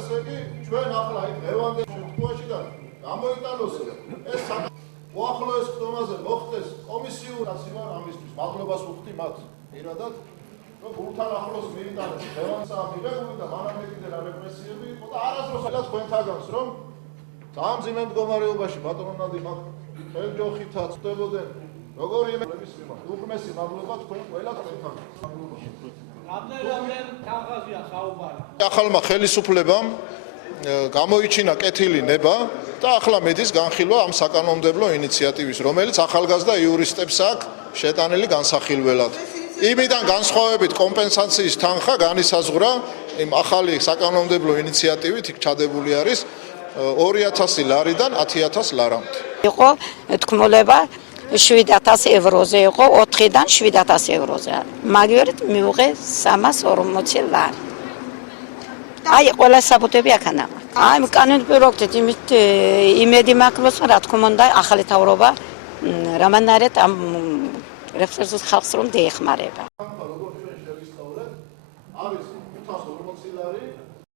ესე იგი ჩვენ ახლა იქ ლევანდე შემთხვევაში და გამოიტანოს ეს უახლოეს ხდომაზე მოხდეს კომისიური ასიმა ამისთვის მადლობას ვუხდი მათ პირადად რომ გულთან ახლოს მიიტანეს ლევანდსა მიღებული და მანამდე კიდე რა რეპრესიები იყო და არასდროს ხელს თქვენთაგანს რომ ძალიან მძიმე მდგომარეობაში პატრონადი მაგ ხელჯოხითაც ხდებოდნენ როგორი იმების მიმართ უღმესი მადლობა თქვენ ყველა თქვენთაგანს რამდენ თანხაზია საუბარი ახალმა ხელისუფლებამ გამოიჩინა კეთილი ნება და ახლა მედის განხილვა ამ საკანონმდებლო ინიციატივის რომელიც ახალგაზრდა იურისტებს აქვს შეტანილი განსახილველად იმიდან განსხვავებით კომპენსაციის თანხა განისაზღვრა იმ ახალი საკანონმდებლო ინიციატივით იქ ჩადებული არის 2000 ლარიდან 10000 ლარამდე იყო თქმულება 7000 ევროზე იყო 4-დან 7000 ევროზე მაგივრად მივიღე 340 ლარი აი ყველა საბუთები აქანა აი კანონმდებლობით იმედი მაქვს რა თქმა უნდა ახალი თავრობა რამანარეთ ამ რეფერენდუმს ხალხს რომ დაეხმარება როგორც ჩვენ შევისწავლეთ არის